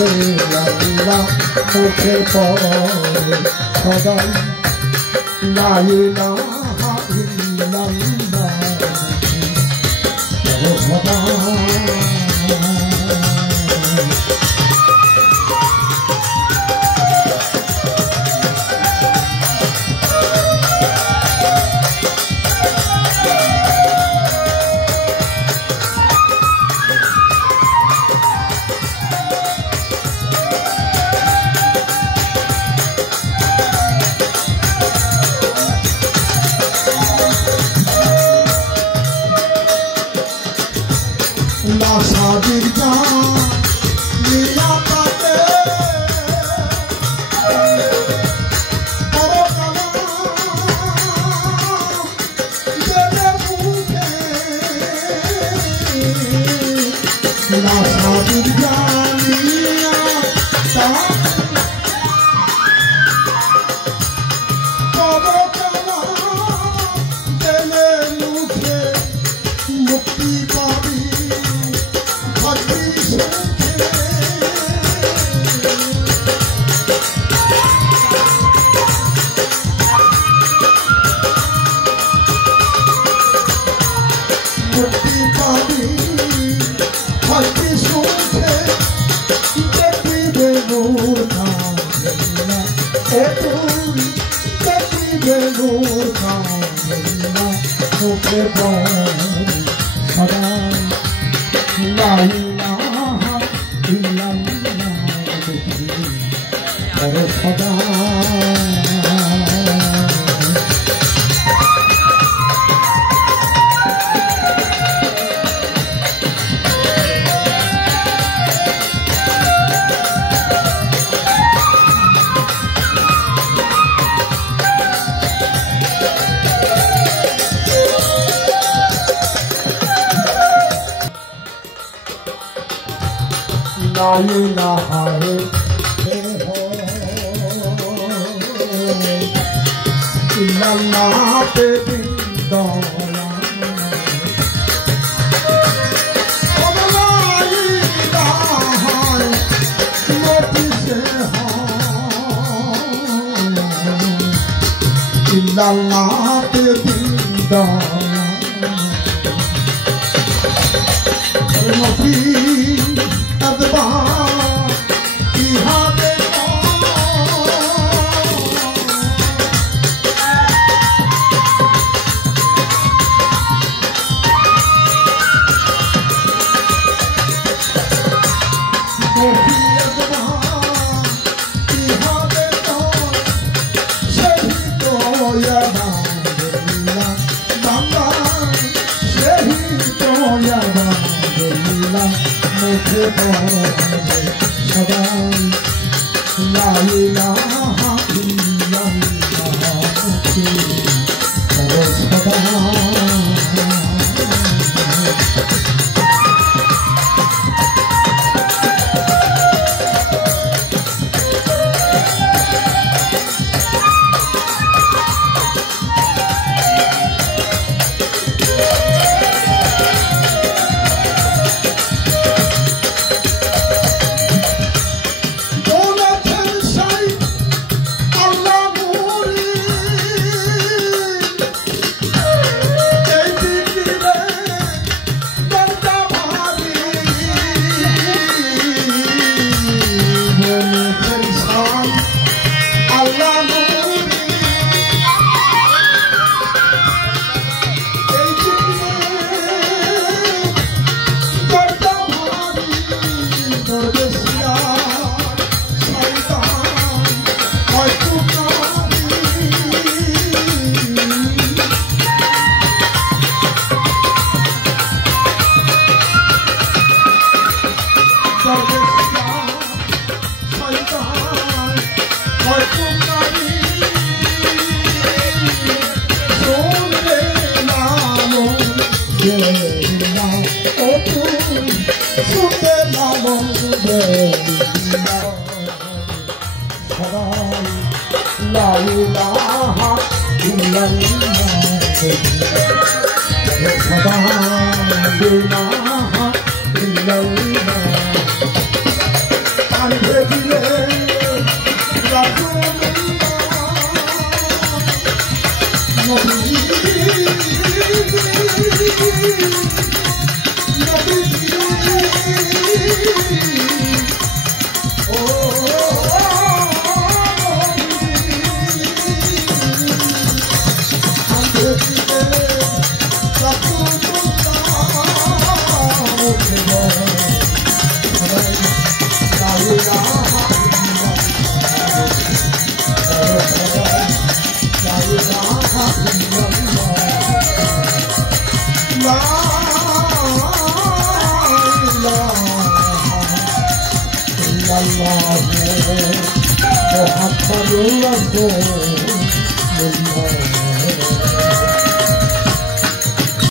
ইল্লাল্লাহ মুখে পড়ে সদাই লা ইলাহা ইল্লাল্লাহ शादी का लिया पाते और तेरे मुझे ना शादी का लिया मुक्ति पावी मुक्ति पावी भक्ति सुखे देखी बेनूर का ओ तू देखी बेनूर का मुझे सदा ला इलाहा इल्लल्लाह और सदा ला इलाहा इल्लल्लाह पे बिंदौला ला इलाहा मोती से इल्लल्लाह पे बिंदौला मोती मुझे सदा ला इलाहा इल्लल्लाह सदा ला इलाहा इल्लल्लाह सदा ला इलाहा इल्लल्लाह কাঁধে দিলে Allah,